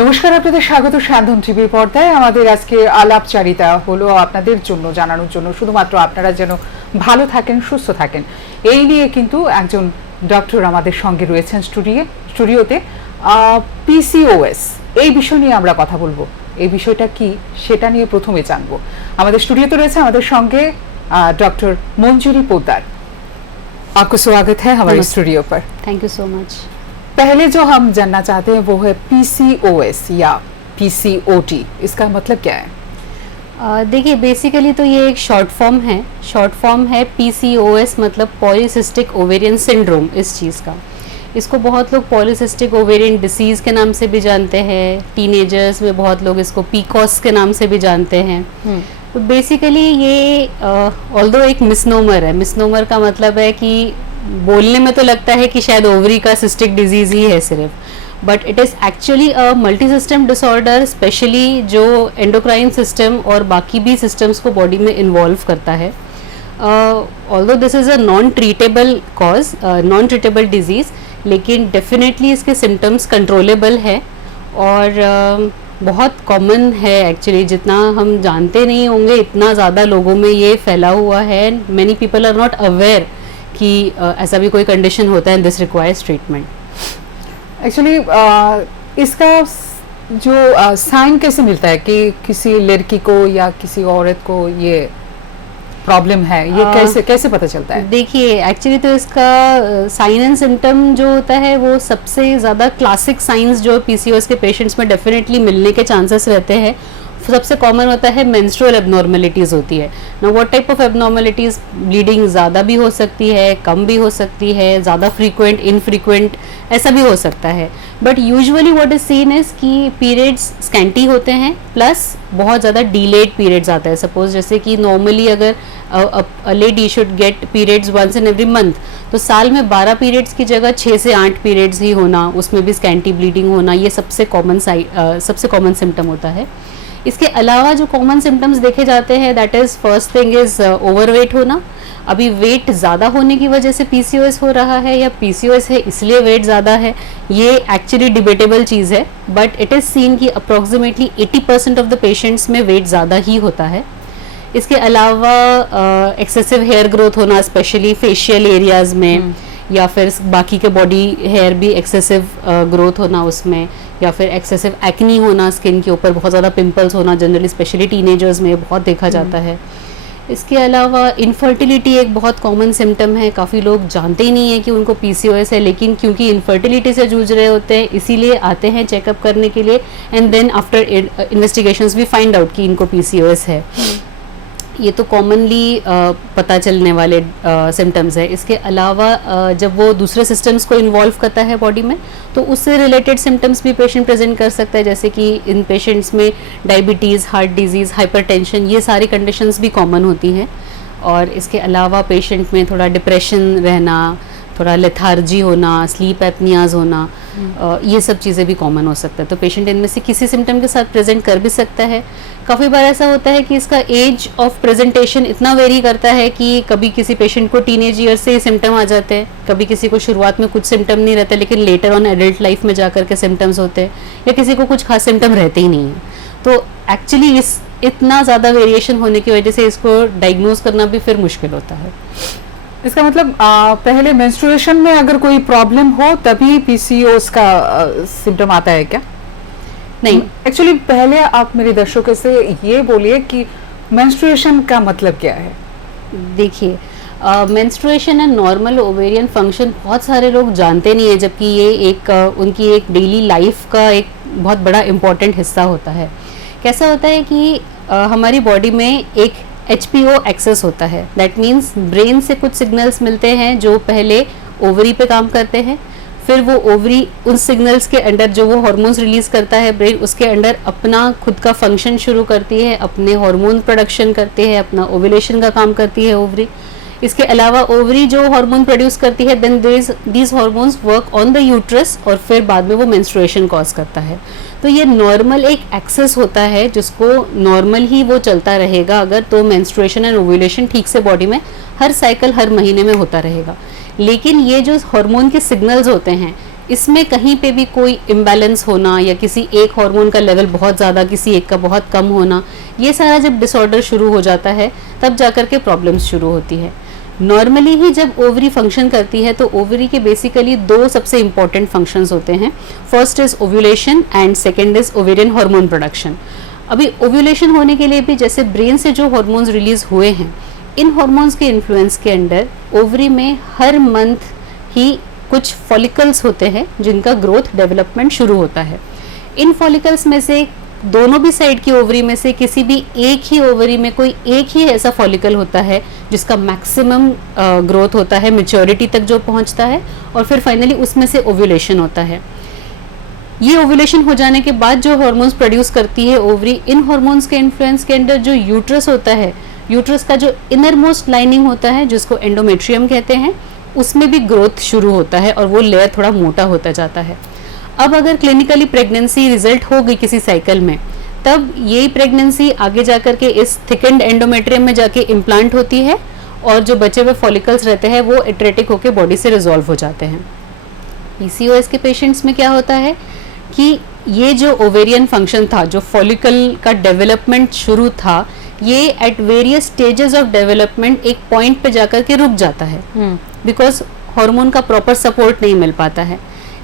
নমস্কার, আপনাদের স্বাগত সাধন টিভির পর্দায়। আমাদের আজকে আলাপচারিতা হলো আপনাদের জন্য জানানোর জন্য, শুধুমাত্র আপনারা যেন ভালো থাকেন, সুস্থ থাকেন, এই নিয়ে কিন্তু একজন ডক্টর আমাদের সঙ্গে রয়েছেন স্টুডিওতে। পিসিওএস এই বিষয় নিয়ে আমরা কথা বলবো। এই বিষয়টা কি সেটা নিয়ে প্রথমে জানবো। আমাদের স্টুডিওতে রয়েছে আমাদের সঙ্গে डॉक्टर मंजरी पोद्दार। आपको स्वागत है हमारे स्टूडियो पर। Thank you so much. पहले जो हम जानना चाहते हैं वो है पीसीओएस या पीसीओटी, इसका मतलब क्या है? देखिए, बेसिकली तो ये एक शॉर्ट फॉर्म है पीसीओएस, मतलब पॉलीसिस्टिक ओवेरियन सिंड्रोम। इस चीज़ का इसको बहुत लोग पॉलीसिस्टिक ओवेरियन डिसीज़ के नाम से भी जानते हैं, टीनेजर्स में बहुत लोग इसको पीकॉस के नाम से भी जानते हैं। तो बेसिकली ये ऑल्दो एक मिसनोमर है। मिसनोमर का मतलब है कि बोलने में तो लगता है कि शायद ओवरी का सिस्टिक डिजीज़ ही है सिर्फ, but it is actually a multi system disorder, specially जो एंडोक्राइन सिस्टम और बाकी भी सिस्टम्स को बॉडी में इन्वॉल्व करता है। Although this is a non treatable disease, लेकिन डेफिनेटली इसके सिम्टम्स कंट्रोलेबल है और बहुत कॉमन है एक्चुअली। जितना हम जानते नहीं होंगे इतना ज़्यादा लोगों में ये फैला हुआ है। Many people are not aware कि ऐसा भी कोई कंडीशन होता है, दिस रिक्वायर्स ट्रीटमेंट। एक्चुअली इसका जो साइन कैसे मिलता है कि किसी लड़की को या किसी औरत को ये प्रॉब्लम है, ये कैसे पता चलता है? देखिए, एक्चुअली तो इसका साइन एंड सिम्टम जो होता है वो सबसे ज़्यादा क्लासिक साइंस जो पीसीओएस के पेशेंट्स में डेफिनेटली मिलने के चांसेस रहते हैं। सबसे कॉमन होता है मेंस्ट्रुअल एबनॉर्मलिटीज़ होती है ना। What type of abnormalities? Bleeding ज़्यादा भी हो सकती है, कम भी हो सकती है, ज़्यादा फ्रीक्वेंट, इनफ्रीक्वेंट, ऐसा भी हो सकता है। But usually what is scene is कि पीरियड्स स्कैंटी होते हैं, प्लस बहुत ज़्यादा डिलेड पीरियड्स आता है। सपोज जैसे कि नॉर्मली अगर a lady should get periods once in every month, तो साल में 12 पीरियड्स की जगह 6 से 8 पीरियड्स ही होना, उसमें भी स्कैंटी ब्लीडिंग होना, ये सबसे कॉमन सिम्टम होता है। इसके अलावा जो कॉमन सिम्टम्स देखे जाते हैं, that is first thing is overweight होना। अभी वेट ज़्यादा होने की वजह से पीसीओएस हो रहा है या पीसीओएस है इसलिए वेट ज़्यादा है, ये एक्चुअली डिबेटेबल चीज़ है। बट इट इज़ सीन कि अप्रॉक्सीमेटली 80% ऑफ द पेशेंट्स में वेट ज़्यादा ही होता है। इसके अलावा एक्सेसिव हेयर ग्रोथ होना, स्पेशली फेशियल एरियाज़ में, या फिर बाकी के बॉडी हेयर भी एक्सेसिव ग्रोथ होना उसमें, या फिर एक्सेसिव एक्नी होना, स्किन के ऊपर बहुत ज़्यादा पिंपल्स होना, जनरली स्पेशली टीनेजर्स में बहुत देखा जाता है। इसके अलावा इनफर्टिलिटी एक बहुत कॉमन सिम्टम है। काफ़ी लोग जानते ही नहीं है कि उनको पीसीओएस है, लेकिन क्योंकि इनफर्टिलिटी से जूझ रहे होते हैं इसीलिए आते हैं चेकअप करने के लिए, and then after investigations we find out कि इनको पीसीओएस है। ये तो कॉमनली पता चलने वाले सिम्टम्स है। इसके अलावा जब वो दूसरे सिस्टम्स को इन्वॉल्व करता है बॉडी में, तो उससे रिलेटेड सिम्टम्स भी पेशेंट प्रेजेंट कर सकता है। जैसे कि इन पेशेंट्स में डायबिटीज़, हार्ट डिजीज़, हाइपरटेंशन, ये सारी कंडीशंस भी कॉमन होती हैं। और इसके अलावा पेशेंट में थोड़ा डिप्रेशन रहना, थोड़ा लेथार्जी होना, स्लीप एपनियाज होना, ये सब चीज़ें भी कॉमन हो सकता है। तो पेशेंट इनमें से किसी सिम्टम के साथ प्रेजेंट कर भी सकता है। काफ़ी बार ऐसा होता है कि इसका एज ऑफ प्रेजेंटेशन इतना वेरी करता है कि कभी किसी पेशेंट को टीनेज ईयर से ही सिम्टम आ जाते हैं, कभी किसी को शुरुआत में कुछ सिम्टम नहीं रहते लेकिन लेटर ऑन एडल्ट लाइफ में जाकर के सिम्टम्स होते हैं, या किसी को कुछ खास सिम्टम रहते ही नहीं है। तो एक्चुअली इतना ज़्यादा वेरिएशन होने की वजह से इसको डायग्नोज करना भी फिर मुश्किल होता है। इसका मतलब पहले मेंस्ट्रुएशन में अगर कोई प्रॉब्लम हो तभी पीसीओएस का सिम्टम आता है क्या? नहीं, एक्चुअली पहले आप मेरे दर्शकों से ये बोलिए कि मेंस्ट्रुएशन का मतलब क्या है? देखिए, menstruation and normal ovarian function बहुत सारे लोग जानते नहीं है, जबकि ये उनकी एक डेली लाइफ का एक बहुत बड़ा इम्पॉर्टेंट हिस्सा होता है। कैसा होता है कि हमारी बॉडी में एक HPO एक्सेस होता है। दैट मीन्स ब्रेन से कुछ सिग्नल्स मिलते हैं जो पहले ओवरी पे काम करते हैं, फिर वो ओवरी उन सिग्नल्स के अंडर जो वो हार्मोन्स रिलीज करता है ब्रेन, उसके अंडर अपना खुद का फंक्शन शुरू करती है, अपने हार्मोन प्रोडक्शन करती है, अपना ओव्यूलेशन का काम करती है ओवरी। इसके अलावा ओवरी जो हार्मोन प्रोड्यूस करती है, then these hormones work on the uterus और फिर बाद में वो मेंस्ट्रुएशन कॉज करता है। तो ये नॉर्मल एक एक्सेस होता है जिसको नॉर्मल ही वो चलता रहेगा अगर तो मेंस्ट्रुएशन एंड ओव्यूलेशन ठीक से बॉडी में हर साइकिल हर महीने में होता रहेगा। लेकिन ये जो हार्मोन के सिग्नल्स होते हैं इसमें कहीं पे भी कोई इम्बैलेंस होना या किसी एक हार्मोन का लेवल बहुत ज़्यादा किसी एक का बहुत कम होना, ये सारा जब डिसऑर्डर शुरू हो जाता है तब जाकर के प्रॉब्लम्स शुरू होती है। नॉर्मली ही जब ओवरी फंक्शन करती है तो ओवरी के बेसिकली दो सबसे इंपॉर्टेंट फंक्शंस होते हैं। First is ovulation and second is ovarian hormone production. अभी ओव्यूलेशन होने के लिए भी जैसे ब्रेन से जो हार्मोन्स रिलीज हुए हैं, इन हार्मोन्स के इन्फ्लुएंस के अंडर ओवरी में हर मंथ ही कुछ फॉलिकल्स होते हैं जिनका ग्रोथ डेवलपमेंट शुरू होता है। इन फॉलिकल्स में से दोनों भी साइड की ओवरी में से किसी भी एक ही ओवरी में कोई एक ही ऐसा फॉलिकल होता है जिसका मैक्सिमम ग्रोथ होता है, मैच्योरिटी तक जो पहुंचता है, और फिर फाइनली उसमें से ओव्यूलेशन होता है। ये ओव्यूलेशन हो जाने के बाद जो हार्मोन्स प्रोड्यूस करती है ओवरी, इन हार्मोन्स के इन्फ्लुएंस के अंदर जो यूट्रस होता है, यूट्रस का जो इनर मोस्ट लाइनिंग होता है जिसको एंडोमेट्रियम कहते हैं, उसमें भी ग्रोथ शुरू होता है और वो लेयर थोड़ा मोटा होता जाता है। अब अगर क्लिनिकली प्रेगनेंसी रिजल्ट हो गई किसी साइकिल में, तब यही प्रेगनेंसी आगे जाकर के इस थिकेंड एंडोमेट्रियम में जाके इम्प्लांट होती है और जो बचे हुए फॉलिकल्स रहते हैं वो एट्रेटिक होकर बॉडी से रिजॉल्व हो जाते हैं। पीसीओएस के पेशेंट्स में क्या होता है कि ये जो ओवेरियन फंक्शन था, जो फॉलिकल का डेवलपमेंट शुरू था, ये at various stages of development एक पॉइंट पे जाकर के रुक जाता है बिकॉज हार्मोन का प्रॉपर सपोर्ट नहीं मिल पाता है।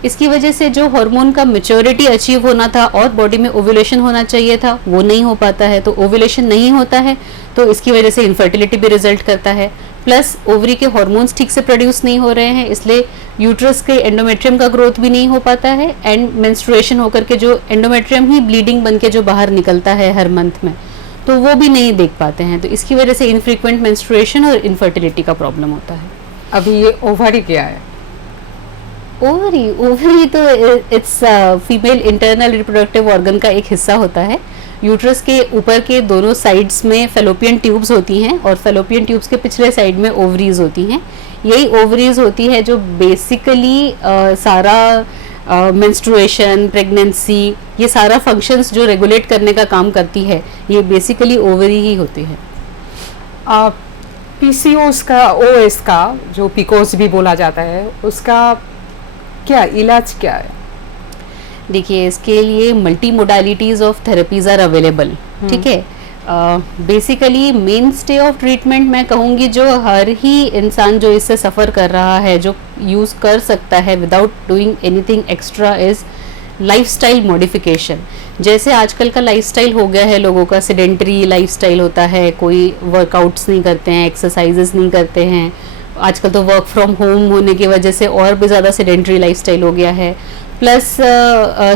इसकी वजह से जो हार्मोन का मैच्योरिटी अचीव होना था और बॉडी में ओव्यूलेशन होना चाहिए था वो नहीं हो पाता है। तो ओव्यूलेशन नहीं होता है तो इसकी वजह से इनफर्टिलिटी भी रिजल्ट करता है, प्लस ओवरी के हार्मोन्स ठीक से प्रोड्यूस नहीं हो रहे हैं, इसलिए यूट्रस के एंडोमेट्रियम का ग्रोथ भी नहीं हो पाता है एंड मेंस्ट्रुएशन होकर के जो एंडोमेट्रियम ही ब्लीडिंग बन के जो बाहर निकलता है हर मंथ में, तो वो भी नहीं देख पाते हैं। तो इसकी वजह से इनफ्रीक्वेंट मेंस्ट्रुएशन और इनफर्टिलिटी का प्रॉब्लम होता है। अभी ये ओवरी क्या है? ओवरी तो it's female internal reproductive organ का एक हिस्सा होता है। यूट्रस के ऊपर के दोनों साइड्स में फेलोपियन ट्यूब्स होती हैं और फेलोपियन ट्यूब्स के पिछले साइड में ओवरीज होती हैं। यही ओवरीज होती है जो बेसिकली सारा मेंस्ट्रुएशन, प्रेगनेंसी, ये सारा फंक्शंस जो रेगुलेट करने का काम करती है, ये बेसिकली ओवरी ही होती है। पीसीओएस का, ओएस का जो पीकोस भी बोला जाता है, उसका क्या इलाज क्या है? देखिए, इसके लिए multi modalities of therapies are available. ठीक है, basically mainstay of treatment मैं कहूँगी जो हर ही इंसान जो इससे सफ़र कर रहा है जो यूज़ कर सकता है without doing anything extra is lifestyle modification. जैसे आजकल का लाइफस्टाइल हो गया है लोगों का, सेडेंटरी लाइफस्टाइल होता है, कोई वर्कआउट्स नहीं करते हैं, एक्सरसाइजेस नहीं करते हैं। आजकल तो वर्क फ्रॉम होम होने की वजह से और भी ज़्यादा सेडेंटरी लाइफस्टाइल हो गया है, प्लस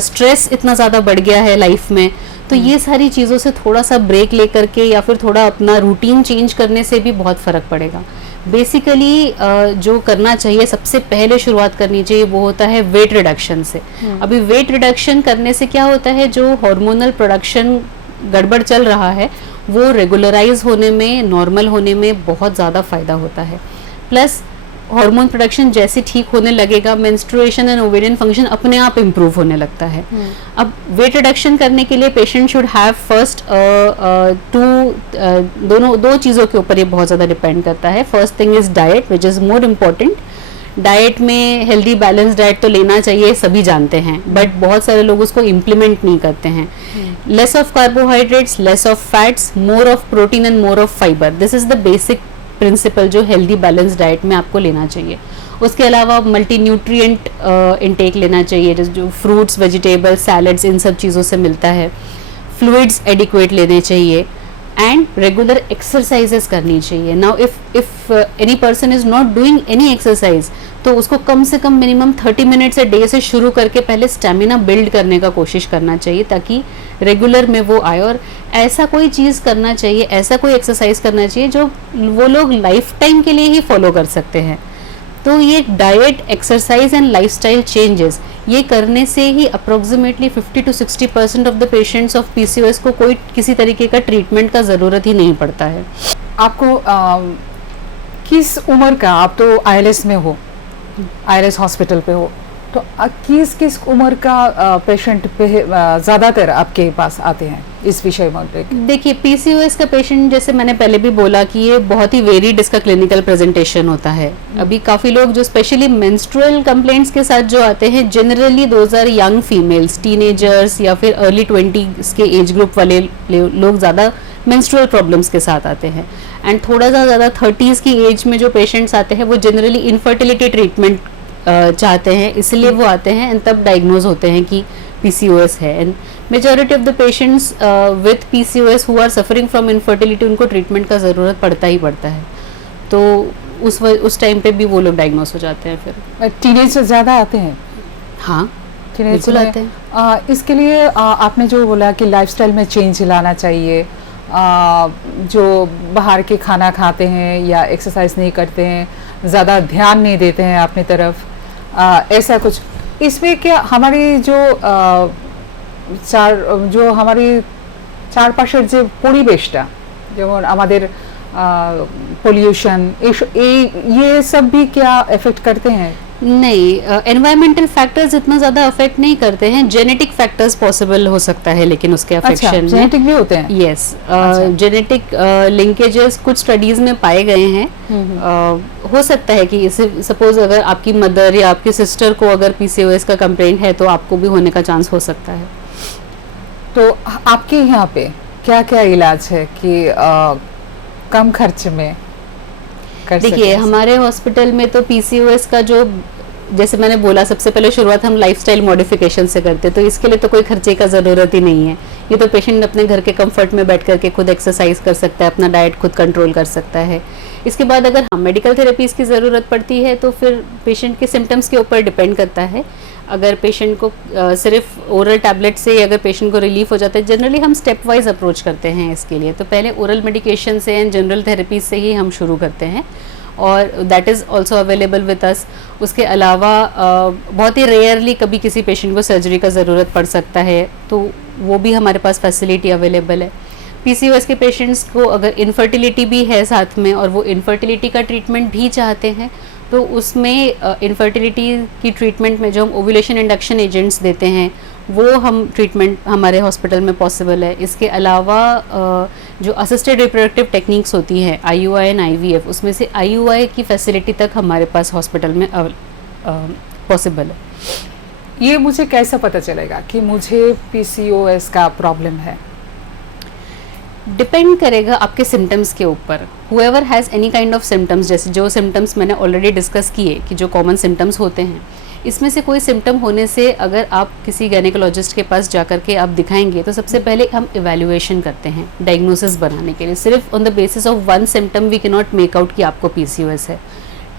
स्ट्रेस इतना ज़्यादा बढ़ गया है लाइफ में। तो ये सारी चीज़ों से थोड़ा सा ब्रेक ले करके या फिर थोड़ा अपना रूटीन चेंज करने से भी बहुत फ़र्क पड़ेगा। बेसिकली जो करना चाहिए, सबसे पहले शुरुआत करनी चाहिए वो होता है वेट रिडक्शन से। अभी वेट रिडक्शन करने से क्या होता है, जो हार्मोनल प्रोडक्शन गड़बड़ चल रहा है वो रेगुलराइज होने में, नॉर्मल होने में बहुत ज़्यादा फ़ायदा होता है। प्लस हार्मोन प्रोडक्शन जैसे ठीक होने लगेगा, मेंस्ट्रुएशन एंड ओवेरियन फंक्शन अपने आप इम्प्रूव होने लगता है। अब वेट रिडक्शन करने के लिए पेशेंट शुड हैव फर्स्ट दो चीज़ों के ऊपर ये बहुत ज़्यादा डिपेंड करता है। First thing is diet which is more important. Diet में हेल्दी बैलेंस डाइट तो लेना चाहिए, सभी जानते हैं, बट बहुत सारे लोग उसको इम्प्लीमेंट नहीं करते हैं। Less of carbohydrates, less of fats, more of protein and more of fibre, this is the basic principle जो हेल्दी बैलेंस डाइट में आपको लेना चाहिए। उसके अलावा मल्टी न्यूट्रिएंट इंटेक लेना चाहिए, जो फ्रूट्स, वेजिटेबल्स, सैलड्स, इन सब चीज़ों से मिलता है। फ्लूइड्स एडिक्वेट लेने चाहिए एंड रेगुलर एक्सरसाइजेस करनी चाहिए। Now if any person is not doing any exercise, तो उसको कम से कम मिनिमम 30 मिनट्स ए डे से शुरू करके पहले स्टेमिना बिल्ड करने का कोशिश करना चाहिए ताकि रेगुलर में वो आए। और ऐसा कोई चीज़ करना चाहिए, ऐसा कोई एक्सरसाइज करना चाहिए जो वो लोग लाइफ टाइम के लिए ही फॉलो कर सकते हैं। तो ये diet, exercise and lifestyle changes, ये करने से ही approximately 50 to 60% of the patients of PCOS को कोई किसी तरीके का ट्रीटमेंट का ज़रूरत ही नहीं पड़ता है। आपको किस उम्र का, आप तो आईएलएस में हो, आईएलएस हॉस्पिटल पे हो, तो किस किस उम्र का पेशेंट पे ज़्यादातर आपके पास आते हैं? इस विषय में लेके? देखिए, पीसीओएस का पेशेंट, जैसे मैंने पहले भी बोला कि ये बहुत ही वेरिड इसका क्लिनिकल प्रेजेंटेशन होता है। अभी काफ़ी लोग जो स्पेशली मेंस्ट्रुअल कंप्लेंट्स के साथ जो आते हैं, generally those are young females, teenagers या फिर अर्ली 20s के एज ग्रुप वाले लोग ज़्यादा मेंस्ट्रुअल प्रॉब्लम्स के साथ आते हैं। एंड थोड़ा सा ज़्यादा 30s की एज में जो पेशेंट्स आते हैं वो जनरली इनफर्टिलिटी ट्रीटमेंट चाहते हैं, इसलिए वो आते हैं एंड तब डायग्नोज होते हैं कि PCOS है। And majority of the patients with PCOS who are suffering from infertility, उनको ट्रीटमेंट का ज़रूरत पड़ता ही पड़ता है, तो उस टाइम पे भी वो लोग डायग्नोज हो जाते हैं। फिर टीनेज ज़्यादा आते हैं? हाँ, टीनेज बिल्कुल में आते हैं। इसके लिए आपने जो बोला कि लाइफस्टाइल में चेंज लाना चाहिए, जो बाहर के खाना खाते हैं या एक्सरसाइज नहीं करते हैं, ज़्यादा ध्यान नहीं देते हैं अपनी तरफ, ऐसा कुछ, इसमें क्या हमारी जो हमारी চারপাশের যে পরিবেশটা, যেমন আমাদের पोल्यूशन, ये सब भी क्या इफेक्ट करते हैं? नहीं, एनवायरमेंटल फैक्टर्स इतना ज़्यादा अफेक्ट नहीं करते हैं। जेनेटिक फैक्टर्स पॉसिबल हो सकता है लेकिन उसके अफेक्शन में जेनेटिक भी होते हैं? यस, जेनेटिक लिंकेजेस कुछ स्टडीज में पाए गए हैं। हो सकता है कि सपोज अगर आपकी मदर या आपकी सिस्टर को अगर PCOS का कंप्लेंट है तो आपको भी होने का चांस हो सकता है। तो आपके यहाँ पे क्या क्या इलाज है कि कम खर्च में कर सकें? देखिए, हमारे हॉस्पिटल में तो PCOS का जो, जैसे मैंने बोला, सबसे पहले शुरुआत हम लाइफस्टाइल मॉडिफिकेशन से करते हैं, तो इसके लिए तो कोई खर्चे का ज़रूरत ही नहीं है। ये तो पेशेंट अपने घर के कंफर्ट में बैठ करके खुद एक्सरसाइज कर सकता है, अपना डाइट खुद कंट्रोल कर सकता है। इसके बाद अगर हम मेडिकल थेरेपीज़ की ज़रूरत पड़ती है तो फिर पेशेंट के सिम्टम्स के ऊपर डिपेंड करता है। अगर पेशेंट को सिर्फ ओरल टैबलेट से अगर पेशेंट को रिलीफ हो जाता है, जनरली हम स्टेप वाइज अप्रोच करते हैं इसके लिए। तो पहले ओरल मेडिकेशन से एंड जनरल थेरेपीज से ही हम शुरू करते हैं और that is also available with us. उसके अलावा बहुत ही रेयरली कभी किसी पेशेंट को सर्जरी का ज़रूरत पड़ सकता है, तो वो भी हमारे पास फैसिलिटी अवेलेबल है। PCOS के पेशेंट्स को अगर इनफर्टिलिटी भी है साथ में और वो इनफर्टिलिटी का ट्रीटमेंट भी चाहते हैं, तो उसमें इनफर्टिलिटी की ट्रीटमेंट में जो हम ओव्यूलेशन इंडक्शन एजेंट्स देते हैं वो हम ट्रीटमेंट हमारे हॉस्पिटल में पॉसिबल है। इसके अलावा जो असिस्टेड रिप्रोडक्टिव टेक्निक्स होती हैं IUI एंड IVF, उसमें से IUI की फैसिलिटी तक हमारे पास हॉस्पिटल में पॉसिबल है। ये मुझे कैसे पता चलेगा कि मुझे PCOS का प्रॉब्लम है? डिपेंड करेगा आपके सिम्टम्स के ऊपर। However has any kind of symptoms, जैसे जो सिम्टम्स मैंने ऑलरेडी डिस्कस किए कि जो कॉमन सिम्टम्स होते हैं, इसमें से कोई सिम्टम होने से अगर आप किसी गायनेकोलॉजिस्ट के पास जा कर के आप दिखाएंगे तो सबसे पहले हम इवैल्यूएशन करते हैं डायग्नोसिस बनाने के लिए। सिर्फ on the basis of one symptom we can not make out कि आपको PCOS है।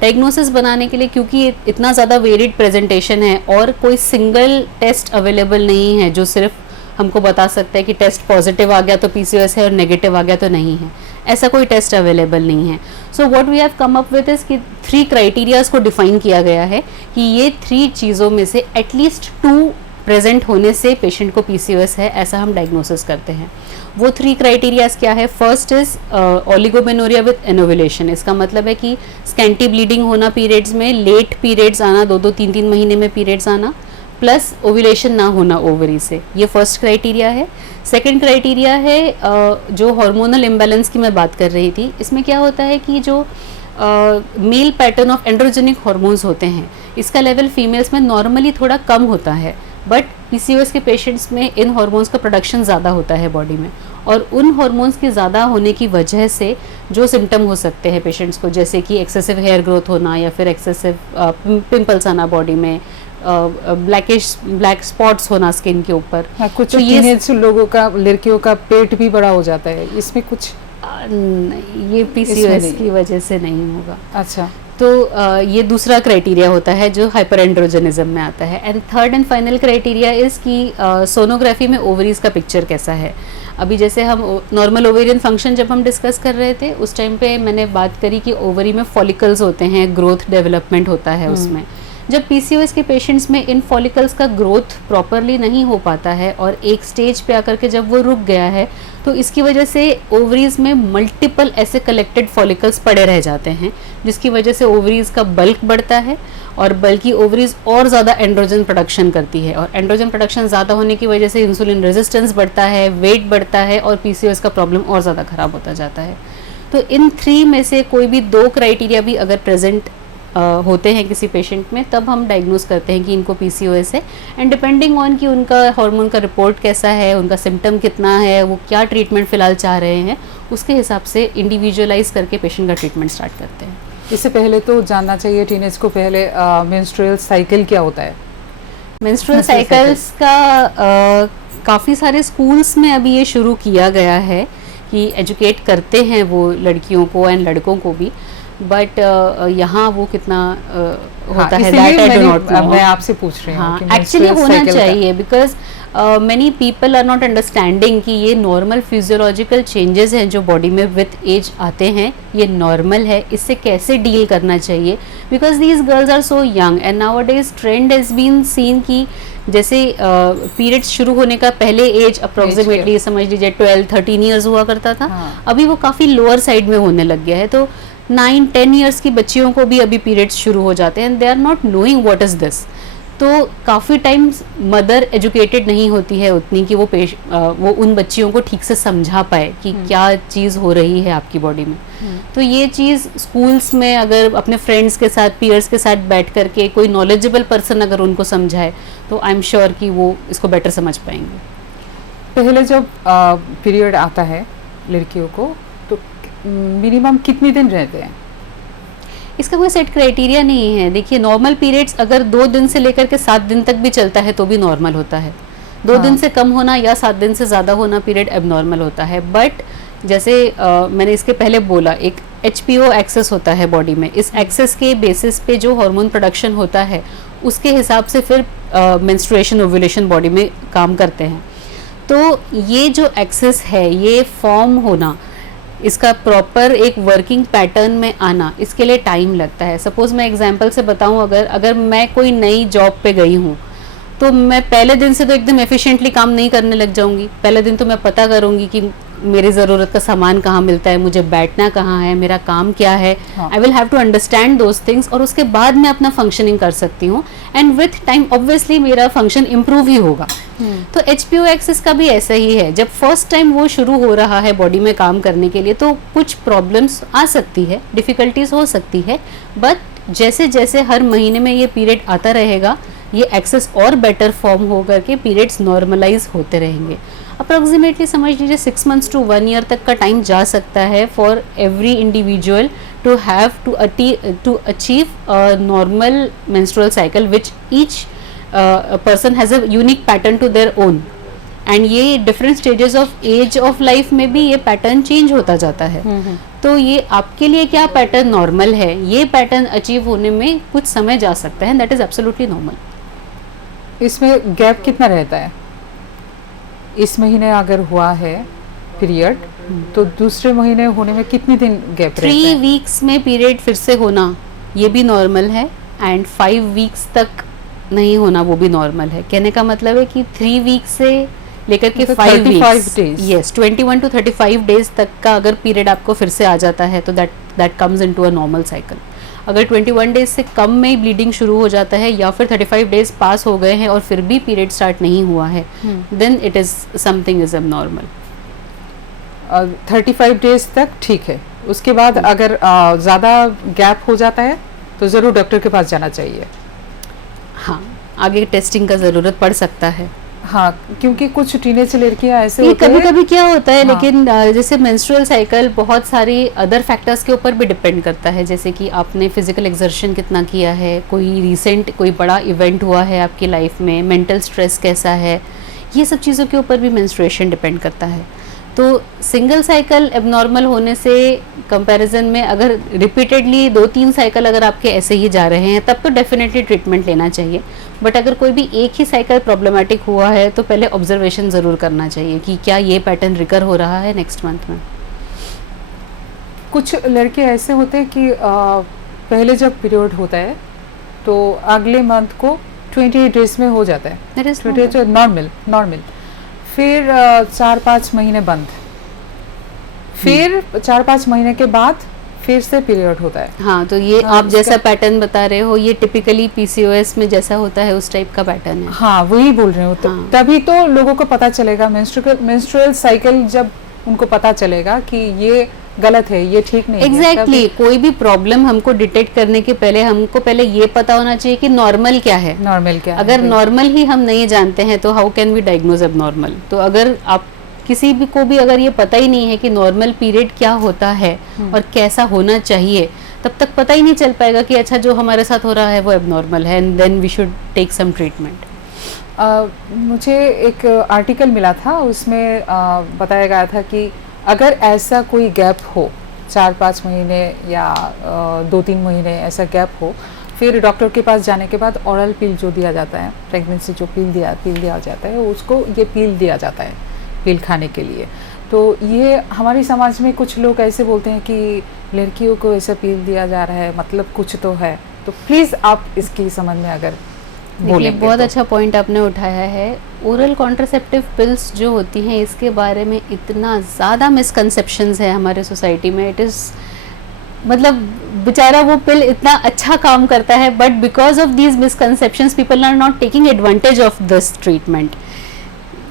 डायग्नोसिस बनाने के लिए, क्योंकि इतना ज़्यादा वेरिड प्रेजेंटेशन है और कोई सिंगल टेस्ट अवेलेबल नहीं है जो सिर्फ हमको बता सकता है कि टेस्ट पॉजिटिव आ गया तो PCOS है और नेगेटिव आ गया तो नहीं है, ऐसा कोई टेस्ट अवेलेबल नहीं है। So what we have come up with is कि 3 क्राइटेरियाज को डिफाइन किया गया है कि ये 3 चीज़ों में से एटलीस्ट 2 प्रेजेंट होने से पेशेंट को PCOS है, ऐसा हम डायग्नोसिस करते हैं। वो 3 क्राइटेरियाज क्या है? First is oligomenorrhoea with anovulation. इसका मतलब है कि स्कैंटी ब्लीडिंग होना पीरियड्स में, लेट पीरियड्स आना, 2-2, 3-3 महीने में पीरियड्स आना, प्लस ओव्यूलेशन ना होना ओवरी से, ये फर्स्ट क्राइटेरिया है। सेकंड क्राइटेरिया है जो हार्मोनल इम्बैलेंस की मैं बात कर रही थी। इसमें क्या होता है कि जो male pattern of androgenic hormones होते हैं, इसका लेवल फीमेल्स में नॉर्मली थोड़ा कम होता है, बट PCOS के पेशेंट्स में इन हार्मोन्स का प्रोडक्शन ज़्यादा होता है बॉडी में, और उन हार्मोन्स की ज़्यादा होने की वजह से जो सिम्टम हो सकते हैं पेशेंट्स को, जैसे कि एक्सेसिव हेयर ग्रोथ होना या फिर एक्सेसिव पिंपल्स आना बॉडी में, ब्लैक स्पॉट्स होना स्किन के ऊपर। हाँ, कुछ तो टीनेज लोगों का, लड़कियों का पेट भी बड़ा हो जाता है, इसमें कुछ नहीं, ये PCOS की वजह से नहीं होगा। अच्छा, तो ये दूसरा क्राइटेरिया होता है जो हाइपर एंड्रोजनिज्म में आता है। And third and final criteria is कि सोनोग्राफी में ओवरीज का पिक्चर कैसा है। अभी जैसे हम नॉर्मल ओवेरियन फंक्शन जब हम डिस्कस कर रहे थे उस टाइम पे मैंने बात करी कि ओवरी में फॉलिकल्स होते हैं, ग्रोथ डेवलपमेंट होता है उसमें। जब PCOS के पेशेंट्स में इन फॉलिकल्स का ग्रोथ प्रॉपरली नहीं हो पाता है और एक स्टेज पे आकर के जब वो रुक गया है, तो इसकी वजह से ओवरीज में मल्टीपल ऐसे कलेक्टेड फॉलिकल्स पड़े रह जाते हैं, जिसकी वजह से ओवरीज का बल्क बढ़ता है और बल्कि ओवरीज और ज़्यादा एंड्रोजन प्रोडक्शन करती है, और एंड्रोजन प्रोडक्शन ज़्यादा होने की वजह से इंसुलिन रेजिस्टेंस बढ़ता है, वेट बढ़ता है, और पीसीओएस का प्रॉब्लम और ज़्यादा ख़राब होता जाता है। तो इन 3 में से कोई भी 2 क्राइटेरिया भी अगर प्रेजेंट होते हैं किसी पेशेंट में, तब हम डायग्नोस करते हैं कि इनको पीसीओएस है। एंड डिपेंडिंग ऑन कि उनका हार्मोन का रिपोर्ट कैसा है, उनका सिम्टम कितना है, वो क्या ट्रीटमेंट फ़िलहाल चाह रहे हैं, उसके हिसाब से इंडिविजुअलाइज करके पेशेंट का ट्रीटमेट स्टार्ट करते हैं। इससे पहले तो जानना चाहिए टीनेज को पहले मेंस्ट्रुअल साइकिल क्या होता है। मेंस्ट्रुअल साइकिल्स का काफ़ी सारे स्कूल्स में अभी ये शुरू किया गया है कि एजुकेट करते हैं वो लड़कियों को एंड लड़कों को भी, बट यहाँ वो कितना होता है that I do not know. मैं आपसे पूछ रही हूँ हाँ, कि एक्चुअली menstrual होना cycle का- चाहिए, because many people are not understanding कि ये नॉर्मल फिजियोलॉजिकल चेंजेस हैं जो बॉडी में विथ एज आते हैं, ये नॉर्मल है, इससे कैसे डील करना चाहिए, because these girls are so young and nowadays trend has been seen कि जैसे पीरियड्स शुरू होने का पहले एज अप्रोक्सीमेटली समझ लीजिए 12-13 ईयर्स हुआ करता था। हाँ। अभी वो काफ़ी लोअर साइड में होने लग गया है, तो 9-10 ईयर्स की बच्चियों को भी अभी पीरियड्स शुरू हो जाते हैं, they are not knowing what is this. तो काफ़ी टाइम्स मदर एजुकेटेड नहीं होती है उतनी कि वो उन बच्चियों को ठीक से समझा पाए कि क्या चीज़ हो रही है आपकी बॉडी में। तो ये चीज़ स्कूल्स में अगर अपने फ्रेंड्स के साथ, पीयर्स के साथ बैठ करके कोई नॉलेजेबल पर्सन अगर उनको समझाए, तो आई एम श्योर कि वो इसको बेटर समझ पाएंगे। पहले जब पीरियड आता है लड़कियों को तो मिनिमम कितने दिन रहते हैं? इसका कोई सेट क्राइटेरिया नहीं है। देखिए, नॉर्मल पीरियड्स अगर 2 दिन से लेकर के 7 दिन तक भी चलता है तो भी नॉर्मल होता है। 2 दिन से कम होना या 7 दिन से ज़्यादा होना पीरियड एबनॉर्मल होता है। बट जैसे मैंने इसके पहले बोला, एक HPO एक्सेस होता है बॉडी में, इस एक्सेस के बेसिस पे जो हार्मोन प्रोडक्शन होता है उसके हिसाब से फिर मेंस्ट्रुएशन ओव्यूलेशन बॉडी में काम करते हैं। तो ये जो एक्सेस है, ये फॉर्म होना, इसका प्रॉपर एक वर्किंग पैटर्न में आना, इसके लिए टाइम लगता है। सपोज़ मैं एग्जांपल से बताऊं, अगर मैं कोई नई जॉब पे गई हूं तो मैं पहले दिन से तो एकदम एफिशिएंटली काम नहीं करने लग जाऊंगी। पहले दिन तो मैं पता करूंगी कि मेरी ज़रूरत का सामान कहाँ मिलता है, मुझे बैठना कहाँ है, मेरा काम क्या है। I will have to understand those things, और उसके बाद मैं अपना फंक्शनिंग कर सकती हूँ, एंड विथ टाइम ऑब्वियसली मेरा फंक्शन इम्प्रूव ही होगा। तो HPO एक्सेस का भी ऐसा ही है। जब फर्स्ट टाइम वो शुरू हो रहा है बॉडी में काम करने के लिए, तो कुछ प्रॉब्लम्स आ सकती है, डिफ़िकल्टीज हो सकती है, बट जैसे जैसे हर महीने में ये पीरियड आता रहेगा, ये एक्सेस और बेटर फॉर्म हो करके पीरियड्स नॉर्मलाइज होते रहेंगे। अप्रॉक्सीमेटली समझ लीजिए 6 मंथ्स टू 1 ईयर तक का टाइम जा सकता है for every individual to have to achieve a normal menstrual cycle which each person has a unique pattern to their own, and ये different stages of age of life में भी ये pattern change होता जाता है। तो ये आपके लिए क्या पैटर्न नॉर्मल है, ये पैटर्न अचीव होने में कुछ समय जा सकता है, दैट इज एब्सोल्युटली नॉर्मल। इसमें गैप कितना रहता है? इस महीने अगर हुआ है पीरियड तो दूसरे महीने होने में कितने दिन गैप रहता है? 3 वीक्स में पीरियड फिर से होना ये भी नॉर्मल है, एंड 5 वीक्स तक नहीं होना वो भी नॉर्मल है। कहने का मतलब है कि 3 वीक से लेकर के 5 वीक्स, यस 21 to 35 डेज तक का अगर पीरियड आपको फिर से आ जाता है तो that comes into a normal cycle. अगर 21 डेज से कम में ब्लीडिंग शुरू हो जाता है, या फिर 35 डेज पास हो गए हैं और फिर भी पीरियड स्टार्ट नहीं हुआ है, then it is something is abnormal. 35 days तक ठीक है, उसके बाद अगर ज़्यादा गैप हो जाता है तो ज़रूर डॉक्टर के पास जाना चाहिए। हाँ, आगे टेस्टिंग का ज़रूरत पड़ सकता है। हाँ, क्योंकि कुछ टीनेज लड़कियां ऐसे ये होते कभी हैं। कभी क्या होता है, हाँ। लेकिन जैसे मेंस्ट्रुअल साइकिल बहुत सारी अदर फैक्टर्स के ऊपर भी डिपेंड करता है, जैसे कि आपने फिजिकल एक्सर्शन कितना किया है, कोई रिसेंट कोई बड़ा इवेंट हुआ है आपकी लाइफ में, मेंटल स्ट्रेस कैसा है, ये सब चीज़ों के ऊपर भी मेंस्ट्रुएशन डिपेंड करता है। तो सिंगल साइकिल एबनॉर्मल होने से कंपैरिजन में अगर रिपीटेडली 2-3 साइकिल अगर आपके ऐसे ही जा रहे हैं, तब तो डेफिनेटली ट्रीटमेंट लेना चाहिए। बट अगर कोई भी एक ही साइकिल प्रॉब्लमेटिक हुआ है तो पहले ऑब्जर्वेशन ज़रूर करना चाहिए कि क्या ये पैटर्न रिकर हो रहा है नेक्स्ट मंथ में। कुछ लड़के ऐसे होते हैं कि पहले जब पीरियड होता है तो अगले मंथ को 28 डेज में हो जाता है, That is 28 नॉर्मल। फिर 4-5 महीने बंद, फिर 4-5 महीने के बाद फिर से पीरियड होता है। हाँ, तो ये हाँ, आप जैसा इसका- पैटर्न बता रहे हो, ये टिपिकली पीसीओएस में जैसा होता है उस टाइप का पैटर्न है। हाँ वही बोल रही हूँ। हाँ। तभी तो लोगों को पता चलेगा, मेंस्ट्रुअल साइकिल जब उनको पता चलेगा कि ये गलत है, ये ठीक नहीं है, एग्जैक्टली कोई भी प्रॉब्लम हमको डिटेक्ट करने के पहले हमको पहले ये पता होना चाहिए कि नॉर्मल क्या है। नॉर्मल क्या अगर है। नॉर्मल ही हम नहीं जानते हैं तो हाउ कैन वी डायग्नोज अब नॉर्मल। तो अगर आप किसी भी को भी अगर ये पता ही नहीं है कि नॉर्मल पीरियड क्या होता है और कैसा होना चाहिए, तब तक पता ही नहीं चल पाएगा कि अच्छा जो हमारे साथ हो रहा है वो एबनॉर्मल है and then we should take some treatment. मुझे एक आर्टिकल मिला था, उसमें बताया गया था कि अगर ऐसा कोई गैप हो 4-5 महीने या 2-3 महीने ऐसा गैप हो, फिर डॉक्टर के पास जाने के बाद ऑरल पिल जो दिया जाता है, प्रेगनेंसी जो पिल दिया जाता है, उसको ये पिल दिया जाता है पिल खाने के लिए। तो ये हमारे समाज में कुछ लोग ऐसे बोलते हैं कि लड़कियों को ऐसा पिल दिया जा रहा है, मतलब कुछ तो है। तो प्लीज़ आप इसकी समझ में अगर देखिए बोलेंगे बहुत तो। अच्छा पॉइंट आपने उठाया है। ओरल कॉन्ट्रासेप्टिव पिल्स जो होती हैं इसके बारे में इतना ज़्यादा मिसकंसेप्शंस है हमारे सोसाइटी में। इट इज़ मतलब बेचारा वो पिल इतना अच्छा काम करता है, but because of these misconceptions people are not taking advantage of this treatment.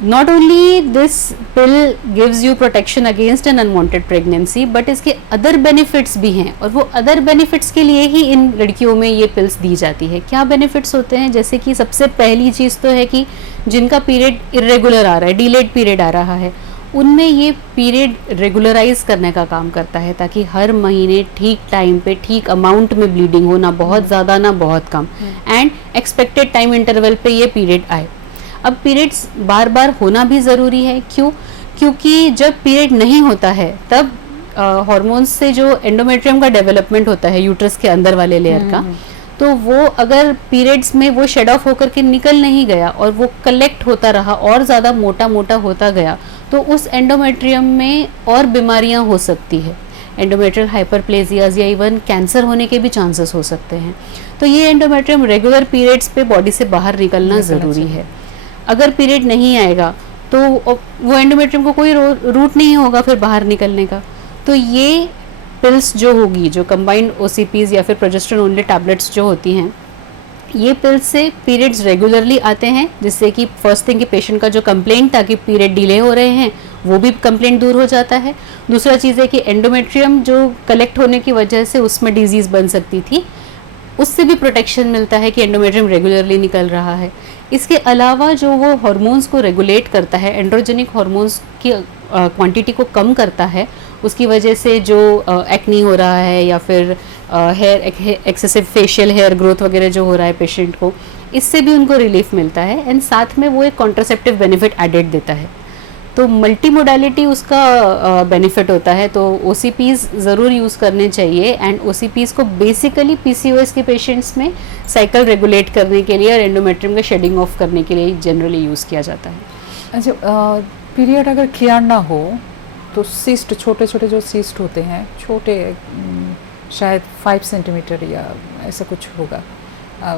Not only this pill gives you protection against an unwanted pregnancy, but इसके other benefits भी हैं, और वो other benefits के लिए ही इन लड़कियों में ये pills दी जाती है। क्या benefits होते हैं? जैसे कि सबसे पहली चीज़ तो है कि जिनका पीरियड irregular आ रहा है, delayed पीरियड आ रहा है, उनमें ये पीरियड रेगुलराइज करने का काम करता है, ताकि हर महीने ठीक टाइम पे ठीक अमाउंट में ब्लीडिंग हो, ना बहुत ज़्यादा ना बहुत कम, एंड एक्सपेक्टेड टाइम इंटरवल पे ये पीरियड आए। अब पीरियड्स बार बार होना भी ज़रूरी है, क्यों? क्योंकि जब पीरियड नहीं होता है तब हार्मोन्स से जो एंडोमेट्रियम का डेवलपमेंट होता है यूट्रस के अंदर वाले लेयर का, तो वो अगर पीरियड्स में वो शेड ऑफ होकर के निकल नहीं गया और वो कलेक्ट होता रहा और ज़्यादा मोटा मोटा होता गया, तो उस एंडोमेट्रियम में और बीमारियां हो सकती है। एंडोमेट्रियल हाइपरप्लेजियाज या इवन कैंसर होने के भी चांसेस हो सकते हैं। तो ये एंडोमेट्रियम रेगुलर पीरियड्स पे बॉडी से बाहर निकलना ज़रूरी है। अगर पीरियड नहीं आएगा तो वो एंडोमेट्रियम को कोई रूट नहीं होगा फिर बाहर निकलने का। तो ये पिल्स जो होगी, जो कंबाइंड ओसीपीज या फिर प्रोजेस्टेरोन ओनली टैबलेट्स जो होती हैं, ये पिल्स से पीरियड्स रेगुलरली आते हैं, जिससे कि फर्स्ट थिंग कि पेशेंट का जो कंप्लेंट था कि पीरियड डिले हो रहे हैं, वो भी कंप्लेंट दूर हो जाता है। दूसरा चीज़ है कि एंडोमेट्रियम जो कलेक्ट होने की वजह से उसमें डिजीज़ बन सकती थी, उससे भी प्रोटेक्शन मिलता है कि एंडोमेट्रियम रेगुलरली निकल रहा है। इसके अलावा जो वो हार्मोन्स को रेगुलेट करता है, एंड्रोजेनिक हार्मोन्स की क्वांटिटी को कम करता है, उसकी वजह से जो एक्नी हो रहा है या फिर hair excessive facial hair growth वगैरह जो हो रहा है पेशेंट को, इससे भी उनको रिलीफ मिलता है। एंड साथ में वो एक कॉन्ट्रासेप्टिव बेनिफिट एडेड देता है। तो मल्टी मोडालिटी उसका बेनिफिट होता है। तो ओसीपीज़ ज़रूर यूज़ करने चाहिए। एंड ओसीपीज़ को बेसिकली पीसीओएस के पेशेंट्स में साइकिल रेगुलेट करने के लिए और एंडोमेट्रियम का शेडिंग ऑफ करने के लिए जनरली यूज़ किया जाता है। अच्छा, पीरियड अगर क्लियर ना हो तो सिस्ट, छोटे छोटे जो सिस्ट होते हैं, छोटे शायद 5 सेंटीमीटर या ऐसा कुछ होगा,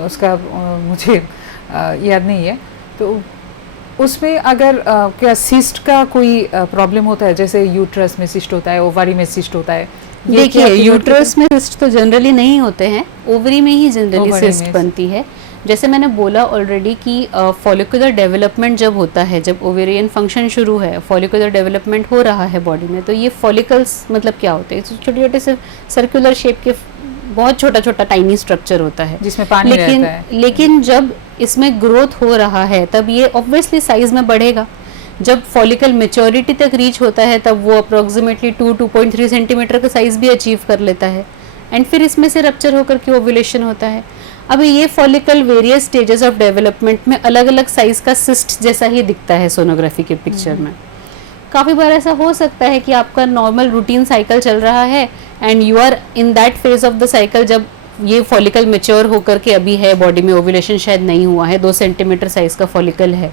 उसका मुझे याद नहीं है। तो उसमें अगर क्या सिस्ट का कोई प्रॉब्लम होता है? जैसे यूट्रस में सिस्ट होता है, ओवरी में सिस्ट होता है। देखिए, यूट्रस में सिस्ट तो जनरली नहीं होते हैं, ओवरी में ही जनरली सिस्ट बनती है। जैसे मैंने बोला ऑलरेडी कि फॉलिकुलर डेवलपमेंट जब होता है, जब ओवेरियन फंक्शन शुरू है, फॉलिकुलर डेवलपमेंट हो रहा है बॉडी में, तो ये फॉलिकल्स मतलब क्या होते हैं? छोटे छोटे से सर्कुलर शेप के बहुत छोटा छोटा टाइनी स्ट्रक्चर होता है जिसमें पानी रहता है। लेकिन जब इसमें ग्रोथ हो रहा है तब ये ऑब्वियसली साइज में बढ़ेगा। जब फॉलिकल मेच्योरिटी तक रीच होता है तब वो अप्रोक्सीमेटली 2-2.3 सेंटीमीटर का साइज भी अचीव कर लेता है। एंड फिर इसमें से रप्चर होकर के ओव्यूलेशन होता है। अब ये follicle various stages of development में अलग अलग साइज का सिस्ट जैसा ही दिखता है सोनोग्राफी के पिक्चर में। काफ़ी बार ऐसा हो सकता है कि आपका नॉर्मल रूटीन साइकिल चल रहा है and you are in that phase of the cycle जब ये फॉलिकल मेच्योर होकर के अभी है बॉडी में, ओव्यूलेशन शायद नहीं हुआ है, 2 सेंटीमीटर साइज का फॉलिकल है,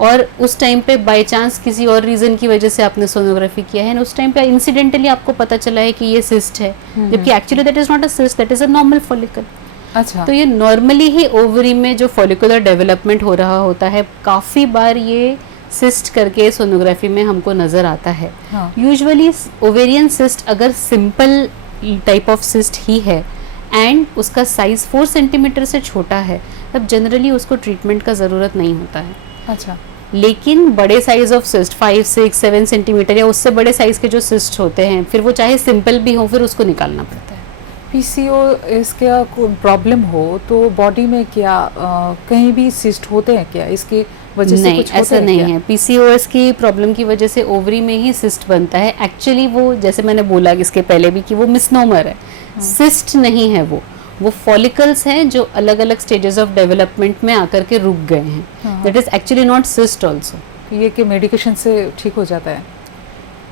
और उस टाइम पे बाय चांस किसी और रीज़न की वजह से आपने सोनोग्राफी किया है, उस टाइम पे इंसिडेंटली आपको पता चला है कि ये सिस्ट है, जबकि actually that is not a cyst, that is a normal follicle. अच्छा, तो ये नॉर्मली ही ओवरी में जो फॉलिकुलर डेवलपमेंट हो रहा होता है, काफ़ी बार ये सिस्ट करके सोनोग्राफी में हमको नज़र आता है। यूजुअली ओवेरियन सिस्ट अगर सिंपल टाइप ऑफ सिस्ट ही है एंड उसका साइज 4 सेंटीमीटर से छोटा है, तब जनरली उसको ट्रीटमेंट का ज़रूरत नहीं होता है। अच्छा, लेकिन बड़े साइज ऑफ सिस्ट 5, 6, 7 सेंटीमीटर या उससे बड़े साइज के जो सिस्ट होते हैं, फिर वो चाहे सिंपल भी हो, फिर उसको निकालना पड़ता है। पीसीओएस का कोई प्रॉब्लम हो तो बॉडी में क्या कहीं भी सिस्ट होते हैं क्या, इसकी वजह से नहीं, कुछ होते ऐसा हैं नहीं क्या? है। पीसीओएस की प्रॉब्लम की वजह से ओवरी में ही सिस्ट बनता है। एक्चुअली वो, जैसे मैंने बोला इसके पहले भी, कि वो मिसनोमर है, सिस्ट नहीं है वो फॉलिकल्स हैं जो अलग अलग स्टेजेस ऑफ डेवलपमेंट में आकर के रुक गए हैं। That is actually not cyst also. ये कि मेडिकेशन से ठीक हो जाता है?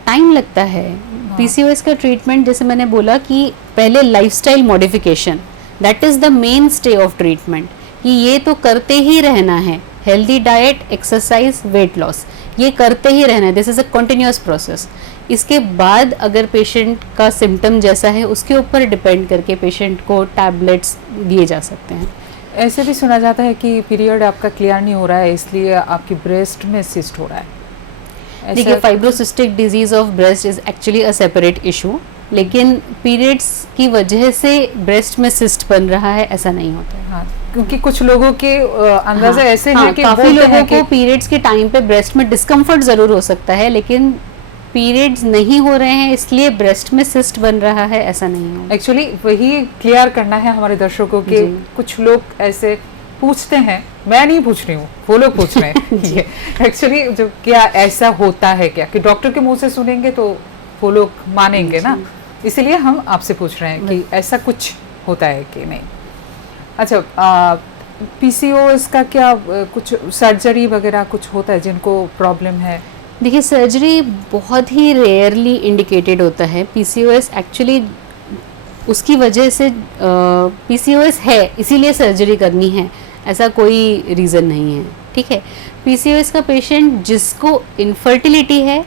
टाइम लगता है। पीसीओएस का ट्रीटमेंट, जैसे मैंने बोला कि पहले lifestyle modification, that is the main stay of treatment, कि ये तो करते ही रहना है। Healthy diet, exercise, weight loss, ये करते ही रहना है। This is a continuous process. इसके बाद अगर पेशेंट का सिम्टम जैसा है उसके ऊपर डिपेंड करके पेशेंट को टैबलेट्स दिए जा सकते हैं। ऐसे भी सुना जाता है कि पीरियड आपका क्लियर नहीं हो रहा है, इसलिए आपकी ब्रेस्ट में सिस्ट हो रहा है। देखिए, fibrocystic disease of breast is actually a separate issue, लेकिन पीरियड्स की वजह से ब्रेस्ट में सिस्ट बन रहा है ऐसा नहीं होता है। हाँ, क्योंकि कुछ लोगों के अंदाजा ऐसे है कि काफी बोलते हैं लोगों कि को पीरियड्स के टाइम पे ब्रेस्ट में डिस्कम्फर्ट जरूर हो सकता है, लेकिन पीरियड्स नहीं हो रहे हैं इसलिए ब्रेस्ट में सिस्ट बन रहा है ऐसा नहीं हो। एक्चुअली वही क्लियर करना है हमारे दर्शकों के। जी। कुछ लोग ऐसे पूछते हैं, मैं नहीं पूछ रही हूँ, वो लोग पूछ रहे हैं एक्चुअली जो क्या ऐसा होता है क्या, कि डॉक्टर के मुंह से सुनेंगे तो वो लोग मानेंगे ना, इसीलिए हम आपसे पूछ रहे हैं कि ऐसा कुछ होता है कि नहीं। अच्छा, पीसीओएस का क्या कुछ सर्जरी वगैरह कुछ होता है जिनको प्रॉब्लम है? देखिए, सर्जरी बहुत ही रेयरली इंडिकेटेड होता है। पीसीओएस एक्चुअली उसकी वजह से पीसीओएस है इसीलिए सर्जरी करनी है, ऐसा कोई रीज़न नहीं है। ठीक है, पीसीओएस का पेशेंट जिसको इनफर्टिलिटी है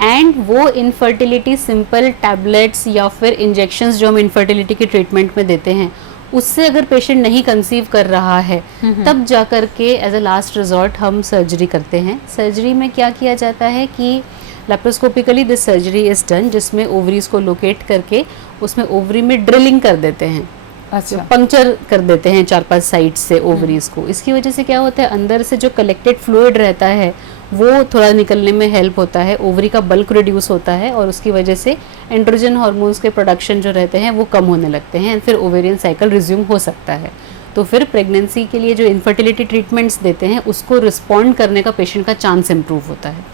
एंड वो इनफर्टिलिटी सिंपल टैबलेट्स या फिर इंजेक्शंस जो हम इनफर्टिलिटी के ट्रीटमेंट में देते हैं उससे अगर पेशेंट नहीं कंसीव कर रहा है तब जा कर के एज अ लास्ट रिजॉर्ट हम सर्जरी करते हैं। सर्जरी में क्या किया जाता है कि लेप्रोस्कोपिकली दिस सर्जरी इज डन, जिसमें ओवरीज को लोकेट करके उसमें ओवरी में ड्रिलिंग कर देते हैं। अच्छा, पंक्चर कर देते हैं 4-5 साइड्स से ओवरीज को। इसकी वजह से क्या होता है, अंदर से जो कलेक्टेड फ्लूइड रहता है वो थोड़ा निकलने में हेल्प होता है, ओवरी का बल्क रिड्यूस होता है और उसकी वजह से एंड्रोजन हार्मोन्स के प्रोडक्शन जो रहते हैं वो कम होने लगते हैं, फिर ओवेरियन साइकिल रिज्यूम हो सकता है। तो फिर प्रेगनेंसी के लिए जो इनफर्टिलिटी ट्रीटमेंट्स देते हैं उसको रिस्पॉन्ड करने का पेशेंट का चांस इम्प्रूव होता है।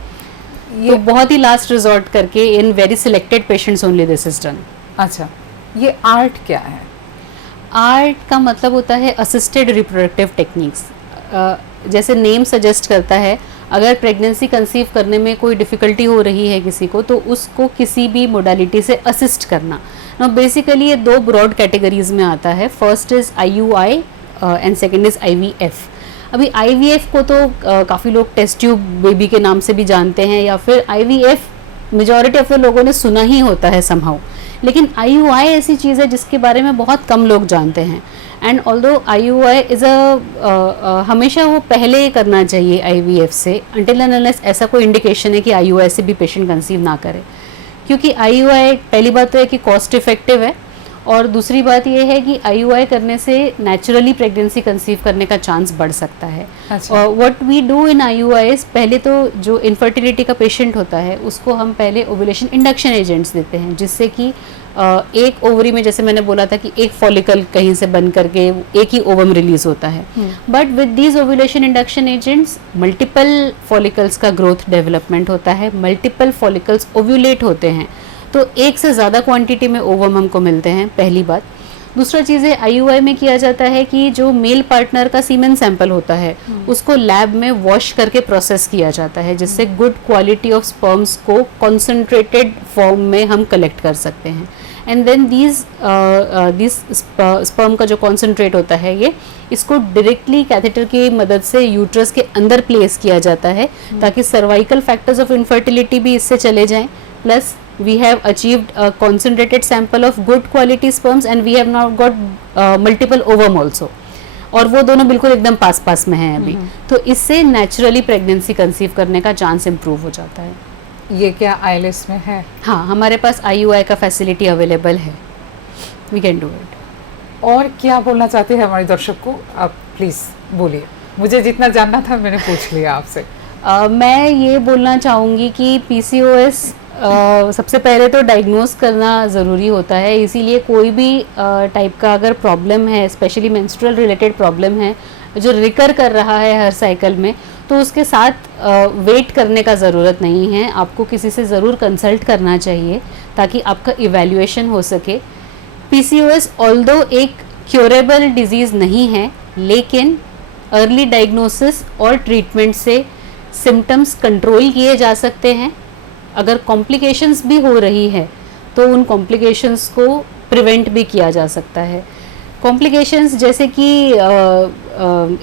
तो बहुत ही लास्ट रिजॉर्ट करके in very selected patients only this is done. अच्छा, ये आर्ट क्या है? आर्ट का मतलब होता है असिस्टेड रिप्रोडक्टिव टेक्निक्स। जैसे नेम सजेस्ट करता है, अगर प्रेगनेंसी कंसीव करने में कोई डिफ़िकल्टी हो रही है किसी को तो उसको किसी भी मोडालिटी से असिस्ट करना। नाउ बेसिकली ये 2 ब्रॉड कैटेगरीज में आता है। First is IUI and second is IVF। अभी IVF को तो काफ़ी लोग टेस्ट ट्यूब बेबी के नाम से भी जानते हैं, या फिर IVF मेजॉरिटी ऑफ द लोगों ने सुना ही होता है समहाउ, लेकिन IUI ऐसी चीज़ है जिसके बारे में बहुत कम लोग जानते हैं। एंड ऑल्दो IUI इज़ हमेशा वो पहले करना चाहिए IVF से, अनटिल एंड अनलेस ऐसा कोई इंडिकेशन है कि IUI से भी पेशेंट कंसीव ना करे, क्योंकि IUI पहली बात तो है कि कॉस्ट इफेक्टिव है और दूसरी बात ये है कि IUI करने से नेचुरली प्रेगनेंसी कंसीव करने का चांस बढ़ सकता है। अच्छा। What we do in IUI, पहले तो जो इनफर्टिलिटी का पेशेंट होता है उसको हम पहले ओव्यूलेशन इंडक्शन एजेंट्स देते हैं, जिससे कि एक ओवरी में, जैसे मैंने बोला था कि एक फॉलिकल कहीं से बन करके एक ही ओवम रिलीज होता है, but with these ovulation induction agents multiple follicles का ग्रोथ डेवलपमेंट होता है, मल्टीपल फॉलिकल्स ओव्यूलेट होते हैं, तो एक से ज़्यादा क्वांटिटी में ओवम हमको मिलते हैं, पहली बात। दूसरा चीज़ है, IUI में किया जाता है कि जो मेल पार्टनर का सीमेन सैंपल होता है उसको लैब में वॉश करके प्रोसेस किया जाता है, जिससे गुड क्वालिटी ऑफ स्पर्म्स को कॉन्सेंट्रेटेड फॉर्म में हम कलेक्ट कर सकते हैं। एंड देन दिस स्पर्म का जो कॉन्सेंट्रेट होता है ये, इसको डायरेक्टली कैथेटर की मदद से यूट्रस के अंदर प्लेस किया जाता है ताकि सर्वाइकल फैक्टर्स ऑफ इनफर्टिलिटी भी इससे चले जाएं, plus we have achieved a concentrated sample of good quality sperms and we have now got multiple ovum also, और वो दोनों बिल्कुल एकदम पास पास में हैं अभी, तो इससे नेचुरली प्रेगनेंसी कंसीव करने का चांस इम्प्रूव हो जाता है। ये क्या ILS में है? हाँ, हमारे पास IUI का फैसिलिटी अवेलेबल है। We can do it. और क्या बोलना चाहते हैं हमारे दर्शक को, आप प्लीज बोलिए। मुझे जितना जानना था मैंने पूछ लिया आपसे। मैं ये बोलना चाहूँगी कि PCOS सबसे पहले तो डायग्नोस करना ज़रूरी होता है, इसीलिए कोई भी टाइप का अगर प्रॉब्लम है, स्पेशली मेंस्ट्रुअल रिलेटेड प्रॉब्लम है जो रिकर कर रहा है हर साइकिल में, तो उसके साथ वेट करने का ज़रूरत नहीं है। आपको किसी से ज़रूर कंसल्ट करना चाहिए ताकि आपका इवैल्यूएशन हो सके। PCOS ऑल्दो एक क्योरेबल डिजीज़ नहीं है, लेकिन अर्ली डायग्नोसिस और ट्रीटमेंट से सिम्टम्स कंट्रोल किए जा सकते हैं। अगर कॉम्प्लिकेशंस भी हो रही है तो उन कॉम्प्लिकेशंस को प्रिवेंट भी किया जा सकता है। कॉम्प्लिकेशंस जैसे कि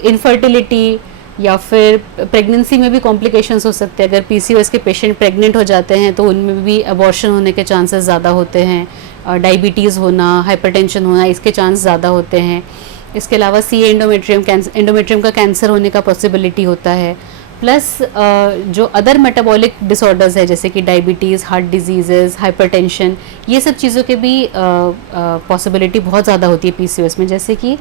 इनफर्टिलिटी या फिर प्रेगनेंसी में भी कॉम्प्लिकेशंस हो सकते हैं। अगर PCOS के पेशेंट प्रेग्नेंट हो जाते हैं तो उनमें भी अबॉर्शन होने के चांसेस ज़्यादा होते हैं, डायबिटीज़ होना, हाइपरटेंशन होना, इसके चांस ज़्यादा होते हैं। इसके अलावा CA एंडोमेट्रियम का कैंसर होने का पॉसिबिलिटी होता है। प्लस जो अदर मेटाबॉलिक डिसऑर्डर्स है जैसे कि डायबिटीज़, हार्ट डिजीज़ेस, हाइपरटेंशन, ये सब चीज़ों के भी पॉसिबिलिटी बहुत ज़्यादा होती है PCOS में। जैसे कि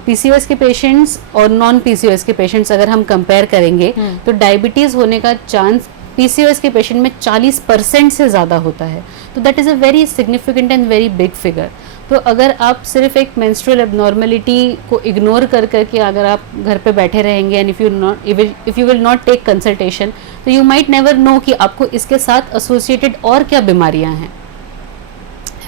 PCOS के पेशेंट्स और नॉन PCOS के पेशेंट्स अगर हम कंपेयर करेंगे तो डायबिटीज़ होने का चांस PCOS के पेशेंट में 40% से ज़्यादा होता है। तो that is a very significant and very big figure. तो अगर आप सिर्फ एक मेंस्ट्रुअल एबनॉर्मलिटी को इग्नोर कर करके अगर आप घर पे बैठे रहेंगे and if you will not take consultation, तो यू माइट नेवर नो कि आपको इसके साथ एसोसिएटेड और क्या बीमारियां हैं।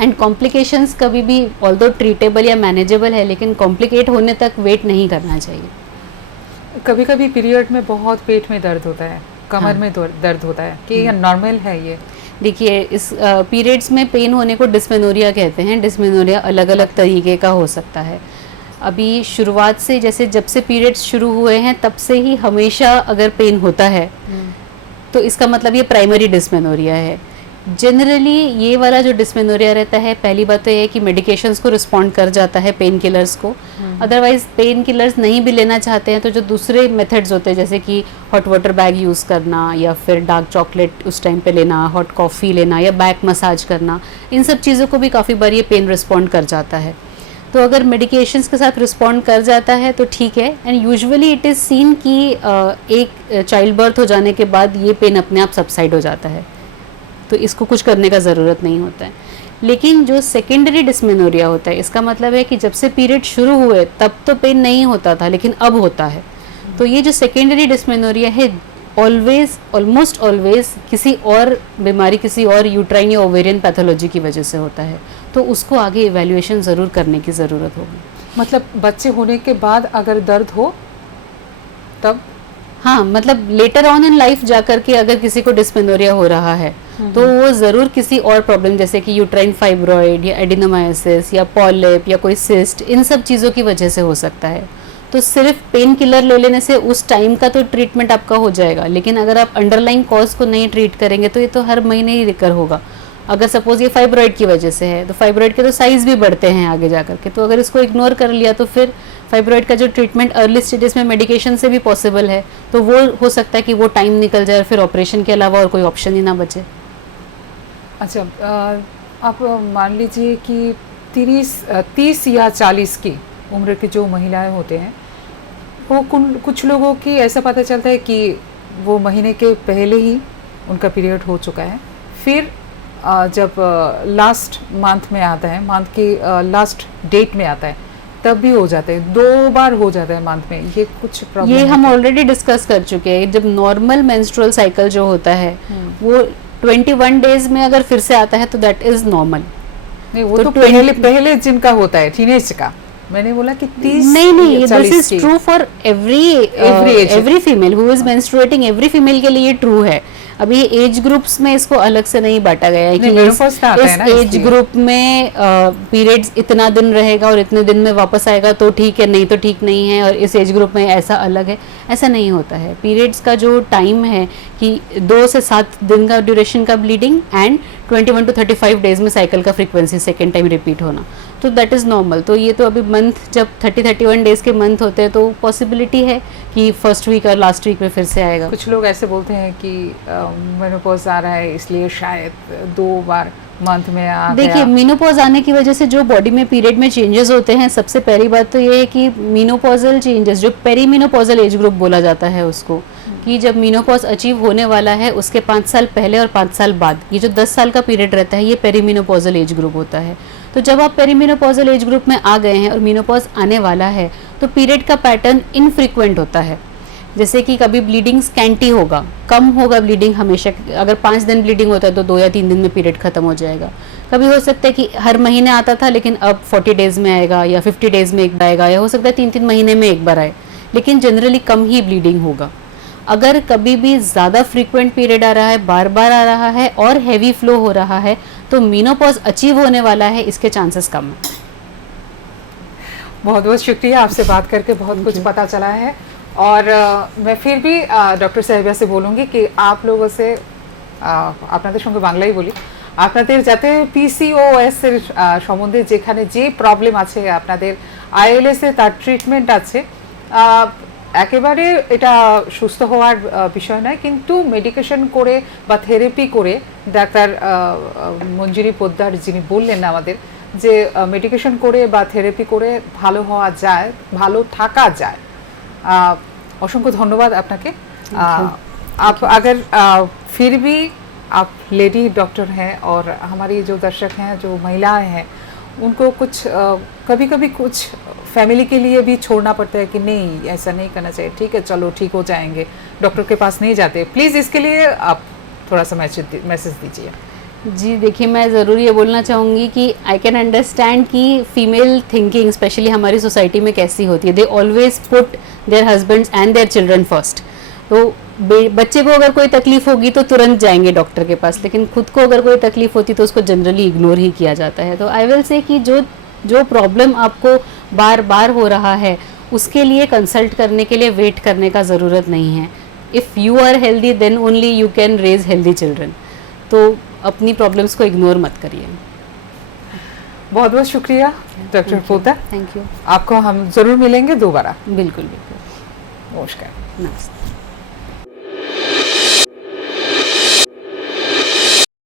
एंड कॉम्प्लिकेशंस कभी भी ऑल्दो ट्रीटेबल या मैनेजेबल है, लेकिन कॉम्प्लिकेट होने तक वेट नहीं करना चाहिए। कभी कभी पीरियड में बहुत पेट में दर्द होता है, कमर में दर्द होता है, कि ये नॉर्मल है? ये देखिए, इस पीरियड्स में पेन होने को डिस्मेनोरिया कहते हैं। डिस्मेनोरिया अलग अलग तरीके का हो सकता है। अभी शुरुआत से, जैसे जब से पीरियड्स शुरू हुए हैं तब से ही हमेशा अगर पेन होता है तो इसका मतलब ये प्राइमरी डिस्मेनोरिया है। जनरली ये वाला जो डिस्मेनोरिया रहता है, पहली बात तो ये है कि मेडिकेशंस को रिस्पॉन्ड कर जाता है, पेन किलर्स को। अदरवाइज पेन किलर्स नहीं भी लेना चाहते हैं तो जो दूसरे मेथड्स होते हैं जैसे कि हॉट वाटर बैग यूज़ करना या फिर डार्क चॉकलेट उस टाइम पे लेना, हॉट कॉफ़ी लेना या बैक मसाज करना, इन सब चीज़ों को भी काफ़ी बार ये पेन रिस्पॉन्ड कर जाता है। तो अगर मेडिकेशंस के साथ रिस्पॉन्ड कर जाता है तो ठीक है। And usually it is scene कि एक चाइल्ड बर्थ हो जाने के बाद ये पेन अपने आप सबसाइड हो जाता है, तो इसको कुछ करने का ज़रूरत नहीं होता है। लेकिन जो सेकेंडरी डिस्मेनोरिया होता है, इसका मतलब है कि जब से पीरियड शुरू हुए तब तो पेन नहीं होता था लेकिन अब होता है। तो ये जो सेकेंडरी डिस्मेनोरिया है ऑलमोस्ट ऑलवेज किसी और बीमारी, किसी और यूट्राइन या ओवेरियन पैथोलॉजी की वजह से होता है। तो उसको आगे इवैल्यूएशन ज़रूर करने की ज़रूरत होगी। मतलब बच्चे होने के बाद अगर दर्द हो तब? हाँ, मतलब लेटर ऑन इन लाइफ जाकर के अगर किसी को डिस्मेनोरिया हो रहा है तो वो ज़रूर किसी और प्रॉब्लम जैसे कि यूट्राइन फाइब्रॉइड या एडिनोमायोसिस या पॉलिप या कोई सिस्ट, इन सब चीज़ों की वजह से हो सकता है। तो सिर्फ पेन किलर ले लेने से उस टाइम का तो ट्रीटमेंट आपका हो जाएगा, लेकिन अगर आप अंडरलाइंग कॉज को नहीं ट्रीट करेंगे तो ये तो हर महीने ही रिकर होगा। अगर सपोज ये फाइब्रॉइड की वजह से है तो फाइब्रॉइड के तो साइज़ भी बढ़ते हैं आगे जा करके, तो अगर इसको इग्नोर कर लिया तो फिर फाइब्रॉइड का जो ट्रीटमेंट अर्ली स्टेजेस में मेडिकेशन से भी पॉसिबल है, तो वो हो सकता है कि वो टाइम निकल जाए और फिर ऑपरेशन के अलावा और कोई ऑप्शन ही ना बचे। अच्छा, आप मान लीजिए कि 30 या 40 की उम्र की जो महिलाएं होते हैं, वो कुछ लोगों की ऐसा पता चलता है कि वो महीने के पहले ही उनका पीरियड हो चुका है, फिर जब लास्ट मंथ में आता है, मंथ की लास्ट डेट में आता है, तब भी हो जाते हैं, 2 बार हो जाता है मंथ में। ये कुछ प्रॉब्लम, ये हम ऑलरेडी डिस्कस कर चुके हैं। जब नॉर्मल मेंस्ट्रुअल साइकिल जो होता है वो 21 डेज में अगर फिर से आता है तो दैट इज नॉर्मल। नहीं, वो तो पहले जिनका होता है, टीनेज का। मैंने बोला कि 30 नहीं, this is true for every female who is menstruating. Every female के लिए ट्रू है। अभी एज ग्रुप्स में इसको अलग से नहीं बांटा गया है कि इस एज ग्रुप में पीरियड्स इतना दिन रहेगा और इतने दिन में वापस आएगा तो ठीक है, नहीं तो ठीक नहीं है, और इस एज ग्रुप में ऐसा अलग है, ऐसा नहीं होता है। पीरियड्स का जो टाइम है कि 2 से 7 दिन का ड्यूरेशन का ब्लीडिंग एंड 21 to 35 डेज में साइकिल का फ्रीक्वेंसी सेकेंड टाइम रिपीट होना, तो दैट इज़ नॉर्मल। तो ये तो अभी मंथ जब 30-31 डेज के मंथ होते हैं तो पॉसिबिलिटी है कि फर्स्ट वीक और लास्ट वीक में फिर से आएगा। कुछ लोग ऐसे बोलते हैं कि मेनोपॉज आ रहा है इसलिए शायद 2 बार मंथ में आ देखिए गया? मीनोपॉज आने की वजह से जो बॉडी में पीरियड में चेंजेस होते हैं, सबसे पहली बात तो ये है कि मीनोपॉजल चेंजेस, जो पेरीमीनोपॉजल एज ग्रुप बोला जाता है उसको, कि जब मीनोपॉज अचीव होने वाला है उसके 5 साल पहले और 5 साल बाद, ये जो 10 साल का पीरियड रहता है ये पेरीमीनोपॉजल एज ग्रुप होता है। तो जब आप पेरीमीनोपॉजल एज ग्रुप में आ गए हैं और मीनोपॉज आने वाला है तो पीरियड का पैटर्न इनफ्रीक्वेंट होता है। जैसे कि कभी ब्लीडिंग स्कैंटी होगा, कम होगा ब्लीडिंग हमेशा, अगर 5 दिन ब्लीडिंग होता है तो 2 या 3 दिन में पीरियड खत्म हो जाएगा। कभी हो सकता है कि हर महीने आता था लेकिन अब 40 डेज में आएगा या 50 डेज में एक बार आएगा, या हो सकता है 3-3 महीने में एक बार आए, लेकिन जनरली कम ही ब्लीडिंग होगा। अगर कभी भी ज़्यादा फ्रीक्वेंट पीरियड आ रहा है, बार बार आ रहा है और हैवी फ्लो हो रहा है, तो मीनोपॉज अचीव होने वाला है, इसके चांसेस कम है। बहुत बहुत शुक्रिया, आपसे बात करके बहुत कुछ पता चला है। और मैं फिर भी ডক্টর সাহেবা से बोलूँगी कि आप लोगों से আপনাদের সঙ্গে বাংলাই বলি, আপনাদের যাতে পিসিওএস এর সম্বন্ধে যেখানে যে প্রবলেম আছে, আপনাদের আইএলএস এ তার ট্রিটমেন্ট আছে, একেবারে এটা সুস্থ হওয়ার বিষয় নয়, কিন্তু মেডিকেশন করে বা থেরাপি করে, ডাক্তার মঞ্জুরি পোদ্দার যিনি বললেন আমাদের যে মেডিকেশন করে বা থেরাপি করে ভালো হওয়া যায়, ভালো থাকা যায়। असंख्य धन्यवाद आपके। आप अगर फिर भी आप लेडी डॉक्टर हैं और हमारी जो दर्शक हैं, जो महिलाएं हैं, उनको कुछ कभी कभी कुछ फैमिली के लिए भी छोड़ना पड़ता है कि नहीं ऐसा नहीं करना चाहिए, ठीक है चलो ठीक हो जाएंगे, डॉक्टर के पास नहीं जाते, प्लीज़ इसके लिए आप थोड़ा सा मैसेज दीजिए। जी देखिए, मैं ज़रूर ये बोलना चाहूँगी कि आई कैन अंडरस्टैंड कि फीमेल थिंकिंग स्पेशली हमारी सोसाइटी में कैसी होती है। They always put their husbands and their children first. तो बच्चे को अगर कोई तकलीफ होगी तो तुरंत जाएंगे डॉक्टर के पास, लेकिन खुद को अगर कोई तकलीफ होती तो उसको जनरली इग्नोर ही किया जाता है। तो आई विल से कि जो प्रॉब्लम आपको बार बार हो रहा है उसके लिए कंसल्ट करने के लिए वेट करने का ज़रूरत नहीं है। If you are healthy then only you can raise healthy children. तो अपनी प्रॉब्लम्स को इग्नोर मत करिए। बहुत बहुत शुक्रिया डॉक्टर पोद्दार, थैंक यू। आपको हम ज़रूर मिलेंगे दोबारा। बिल्कुल बिल्कुल। नमस्कार। नमस्ते।